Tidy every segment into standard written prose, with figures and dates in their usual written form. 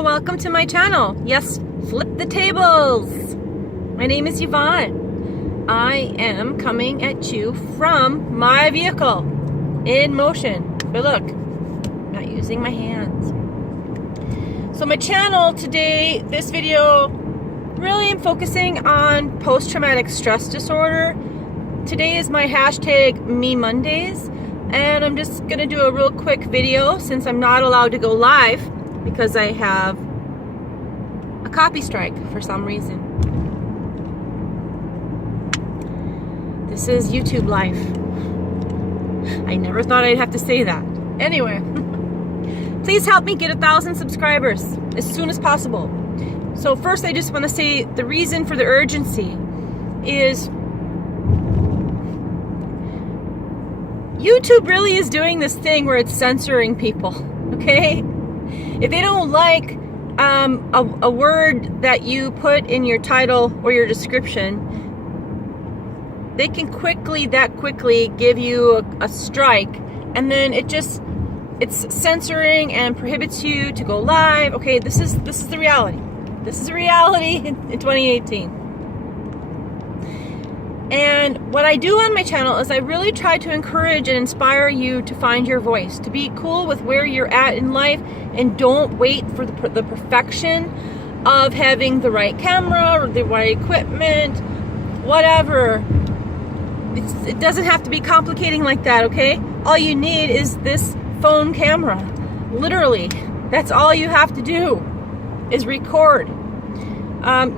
Hello, welcome to my channel. Yes, flip the tables. My name is Yvonne. I am coming at you from my vehicle in motion. But look, I'm not using my hands. So my channel today, this video, really am focusing on post-traumatic stress disorder. Today is my hashtag Me Mondays, and I'm just gonna do a real quick video since I'm not allowed to go live because I have a copy strike for some reason. This is YouTube life. I never thought I'd have to say that. Anyway, please help me get 1,000 subscribers as soon as possible. So first I just want to say the reason for the urgency is YouTube really is doing this thing where it's censoring people, okay? If they don't like a word that you put in your title or your description, they can quickly give you a strike, and then it's censoring and prohibits you to go live. Okay, this is the reality. This is reality in 2018. And what I do on my channel is I really try to encourage and inspire you to find your voice, to be cool with where you're at in life, and don't wait for the perfection of having the right camera or the right equipment, whatever. It doesn't have to be complicating like that, okay? All you need is this phone camera. Literally, that's all you have to do is record.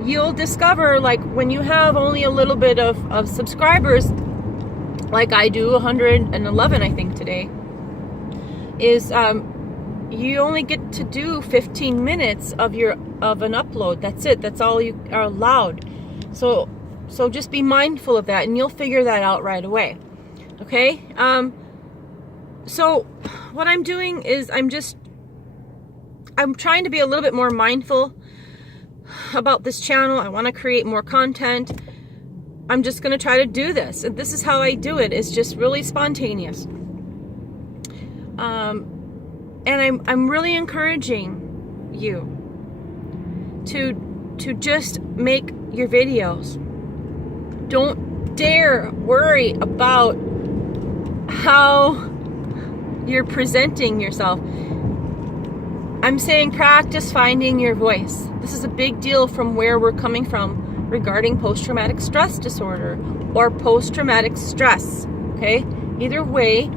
You'll discover, like, when you have only a little bit of subscribers, like I do, 111 I think today, is you only get to do 15 minutes of an upload. That's it. That's all you are allowed. So just be mindful of that, and you'll figure that out right away. Okay? So what I'm doing is I'm trying to be a little bit more mindful about this channel. I want to create more content. I'm just going to try to do this. And this is how I do it. It's just really spontaneous. And I'm really encouraging you to just make your videos. Don't dare worry about how you're presenting yourself. I'm saying practice finding your voice. This is a big deal from where we're coming from regarding post-traumatic stress disorder or post-traumatic stress, okay? Either way,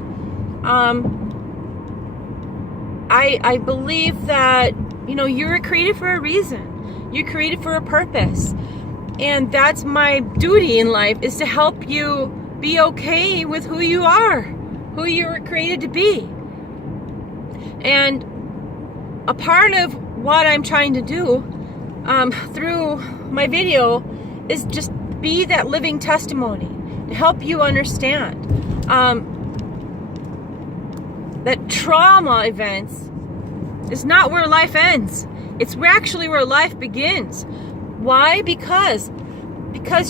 I believe that, you know, you were created for a reason. You're created for a purpose. And that's my duty in life, is to help you be okay with who you are, who you were created to be. And a part of what I'm trying to do through my video is just be that living testimony to help you understand that trauma events is not where life ends. It's actually where life begins. Why? Because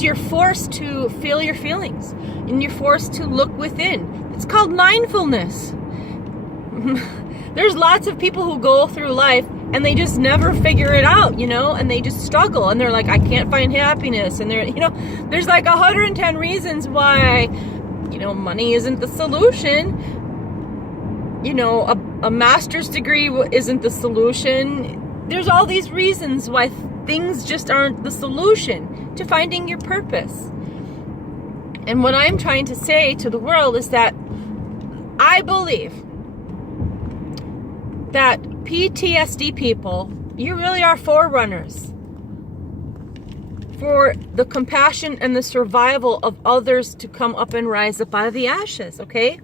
you're forced to feel your feelings, and you're forced to look within. It's called mindfulness. There's lots of people who go through life and they just never figure it out, you know, and they just struggle, and they're like, I can't find happiness, and there's like 110 reasons why, money isn't the solution, a master's degree isn't the solution. There's all these reasons why things just aren't the solution to finding your purpose. And what I'm trying to say to the world is that I believe that PTSD people, you really are forerunners for the compassion and the survival of others to come up and rise up out of the ashes, okay?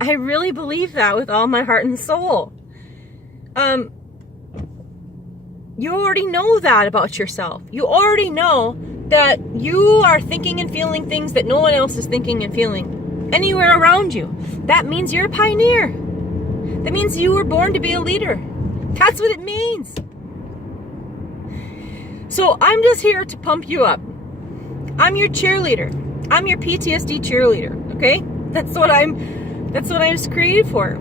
I really believe that with all my heart and soul. You already know that about yourself. You already know that you are thinking and feeling things that no one else is thinking and feeling anywhere around you. That means you're a pioneer. That means you were born to be a leader. That's what it means. So I'm just here to pump you up. I'm your cheerleader. I'm your PTSD cheerleader, okay? That's what I was created for.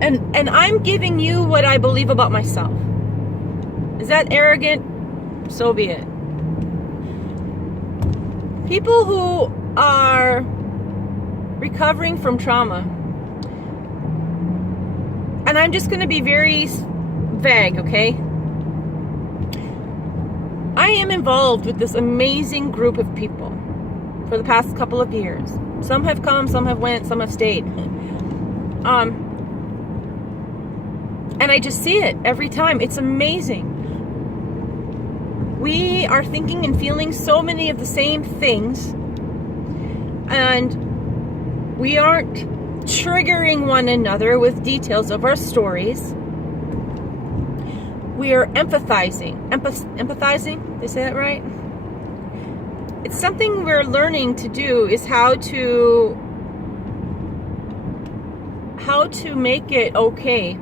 And I'm giving you what I believe about myself. Is that arrogant? So be it. People who are recovering from trauma, and I'm just going to be very vague, okay? I am involved with this amazing group of people for the past couple of years. Some have come, some have went, some have stayed. And I just see it every time. It's amazing. We are thinking and feeling so many of the same things, and we aren't triggering one another with details of our stories. We are empathizing. Empathizing? Did I say that right? It's something we're learning to do, is how to make it okay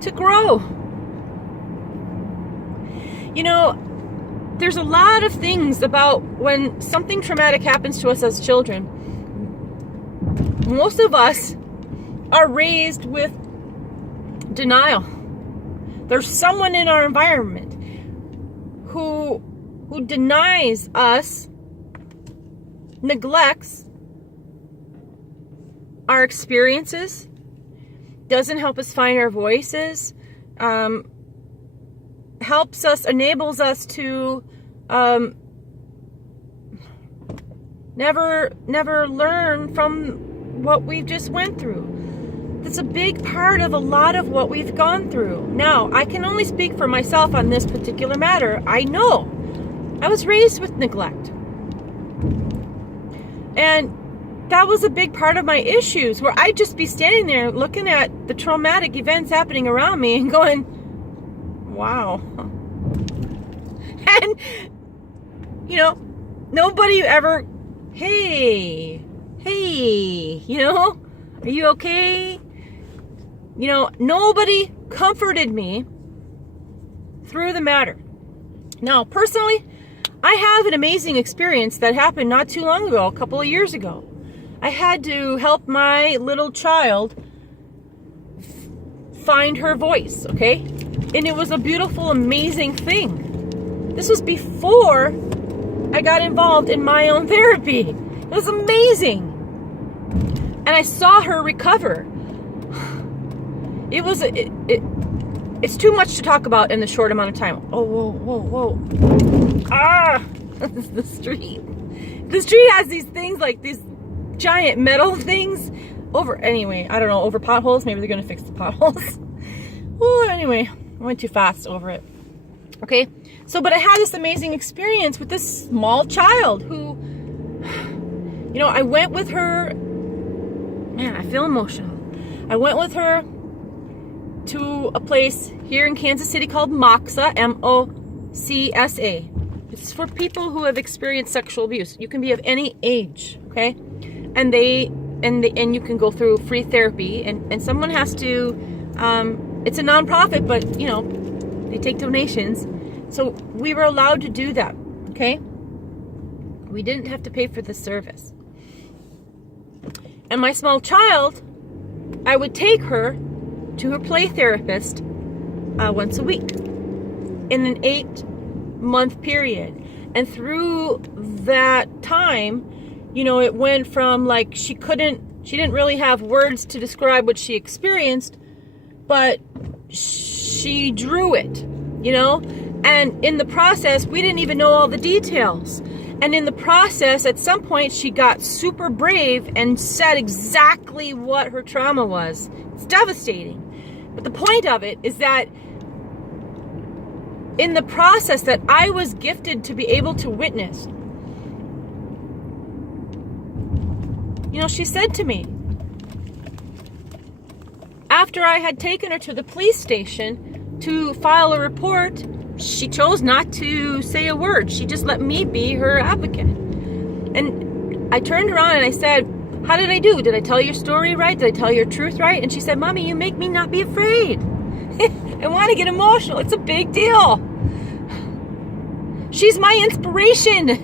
to grow. You know, there's a lot of things about when something traumatic happens to us as children. Most of us are raised with denial. There's someone in our environment who denies us, neglects our experiences, doesn't help us find our voices, helps us, enables us to never learn from what we've just went through. That's a big part of a lot of what we've gone through. Now, I can only speak for myself on this particular matter. I know I was raised with neglect, and that was a big part of my issues, where I'd just be standing there looking at the traumatic events happening around me and going, wow. And, you know, nobody ever, hey, you know, are you okay? You know, nobody comforted me through the matter. Now, personally, I have an amazing experience that happened not too long ago, a couple of years ago. I had to help my little child find her voice, okay? And it was a beautiful, amazing thing. This was before I got involved in my own therapy. It was amazing. And I saw her recover. It's too much to talk about in the short amount of time. Oh, whoa. Ah, the street. The street has these things, like these giant metal things over, anyway, I don't know, over potholes. Maybe they're going to fix the potholes. Oh, anyway, I went too fast over it. Okay, so, but I had this amazing experience with this small child who, you know, I went with her, man, I feel emotional. I went with her to a place here in Kansas City called MOCSA, M-O-C-S-A. It's for people who have experienced sexual abuse. You can be of any age, okay? And you can go through free therapy, and someone has to, it's a nonprofit, but, you know, they take donations. So we were allowed to do that, okay? We didn't have to pay for the service. And my small child, I would take her to her play therapist once a week in an 8-month period. And through that time, you know, it went from like she didn't really have words to describe what she experienced, but she drew it, you know? And in the process, we didn't even know all the details. And in the process, at some point, she got super brave and said exactly what her trauma was. It's devastating. But the point of it is that in the process that I was gifted to be able to witness, you know, she said to me, after I had taken her to the police station to file a report, she chose not to say a word. She just let me be her advocate. And I turned around and I said, how did I do? Did I tell your story right? Did I tell your truth right? And she said, Mommy, you make me not be afraid. I want to get emotional. It's a big deal. She's my inspiration.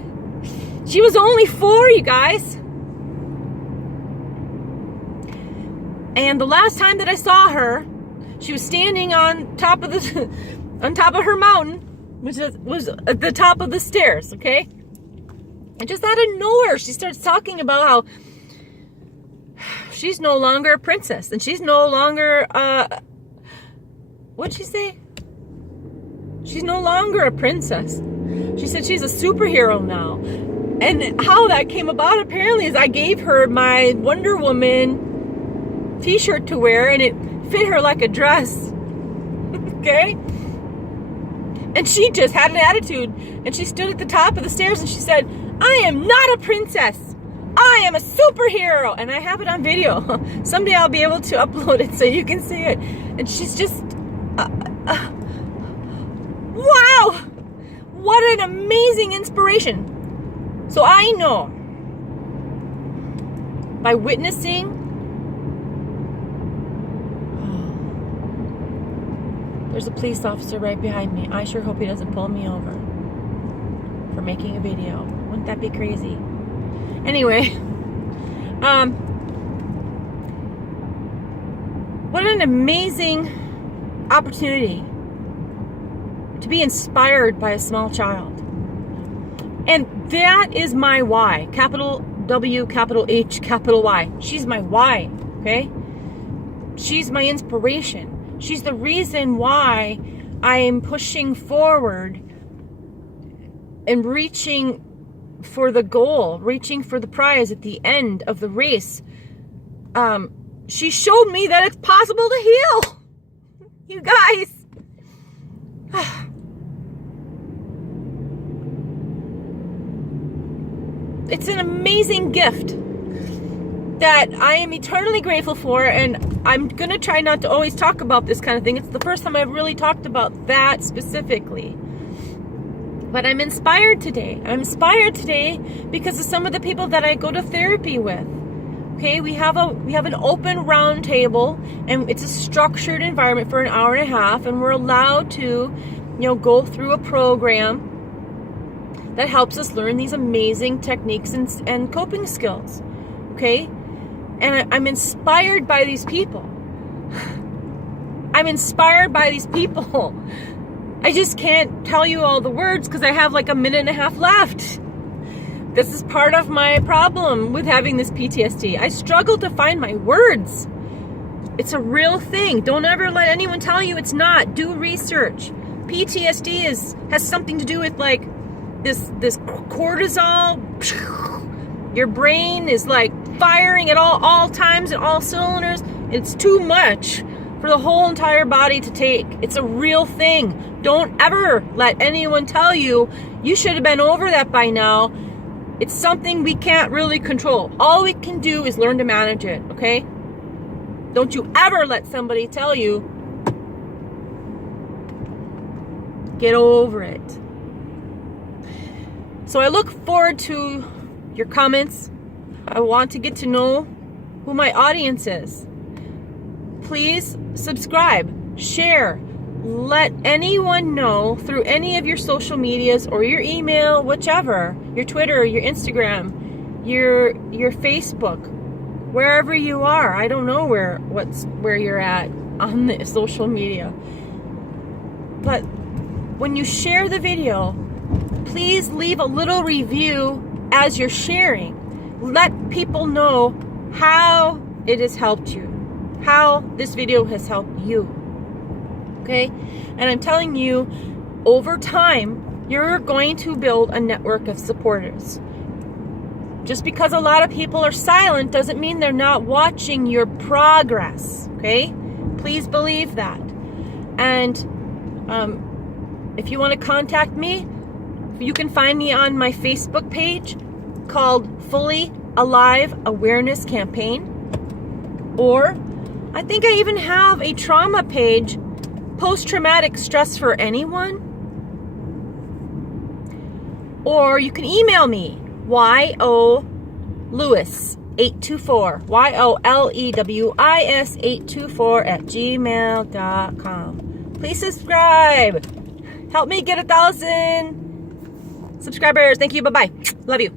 She was only 4, you guys. And the last time that I saw her, she was standing on top of her mountain, which was at the top of the stairs, okay? And just out of nowhere, she starts talking about how she's no longer a princess, and she's no longer, what'd she say? She's no longer a princess. She said she's a superhero now. And how that came about apparently is I gave her my Wonder Woman t-shirt to wear, and it fit her like a dress. Okay? And she just had an attitude, and she stood at the top of the stairs and she said, I am not a princess. I am a superhero. And I have it on video. Someday I'll be able to upload it so you can see it. And she's just, wow! What an amazing inspiration. So I know by witnessing, there's a police officer right behind me. I sure hope he doesn't pull me over for making a video. Wouldn't that be crazy? Anyway, what an amazing opportunity to be inspired by a small child. And that is my why. Capital W, capital H, capital Y. She's my why, okay? She's my inspiration. She's the reason why I am pushing forward and reaching for the goal, reaching for the prize at the end of the race. She showed me that it's possible to heal. You guys. It's an amazing gift that I am eternally grateful for, and I'm going to try not to always talk about this kind of thing. It's the first time I've really talked about that specifically. But I'm inspired today. I'm inspired today because of some of the people that I go to therapy with. Okay, we have an open round table, and it's a structured environment for an hour and a half, and we're allowed to, go through a program that helps us learn these amazing techniques and coping skills. Okay? And I'm inspired by these people. I'm inspired by these people. I just can't tell you all the words because I have like a minute and a half left. This is part of my problem with having this PTSD. I struggle to find my words. It's a real thing. Don't ever let anyone tell you it's not. Do research. PTSD has something to do with like this cortisol. Your brain is like firing at all times and all cylinders. It's too much for the whole entire body to take. It's a real thing. Don't ever let anyone tell you should have been over that by now. It's something we can't really control. All we can do is learn to manage it, okay? Don't you ever let somebody tell you, get over it. So I look forward to your comments. I want to get to know who my audience is. Please subscribe, share, let anyone know through any of your social medias or your email, whichever, your Twitter, your Instagram, your Facebook, wherever you are. I don't know where you're at on the social media. But when you share the video, please leave a little review as you're sharing. Let people know how it has helped you, how this video has helped you. Okay? And I'm telling you, over time, you're going to build a network of supporters. Just because a lot of people are silent doesn't mean they're not watching your progress. Okay? Please believe that. And if you want to contact me, you can find me on my Facebook page called Fully Alive Awareness Campaign. Or I think I even have a trauma page, Post-Traumatic Stress for Anyone. Or you can email me, YOLewis824, YOLEWIS824@gmail.com. Please subscribe. Help me get 1,000 subscribers. Thank you. Bye-bye. Love you.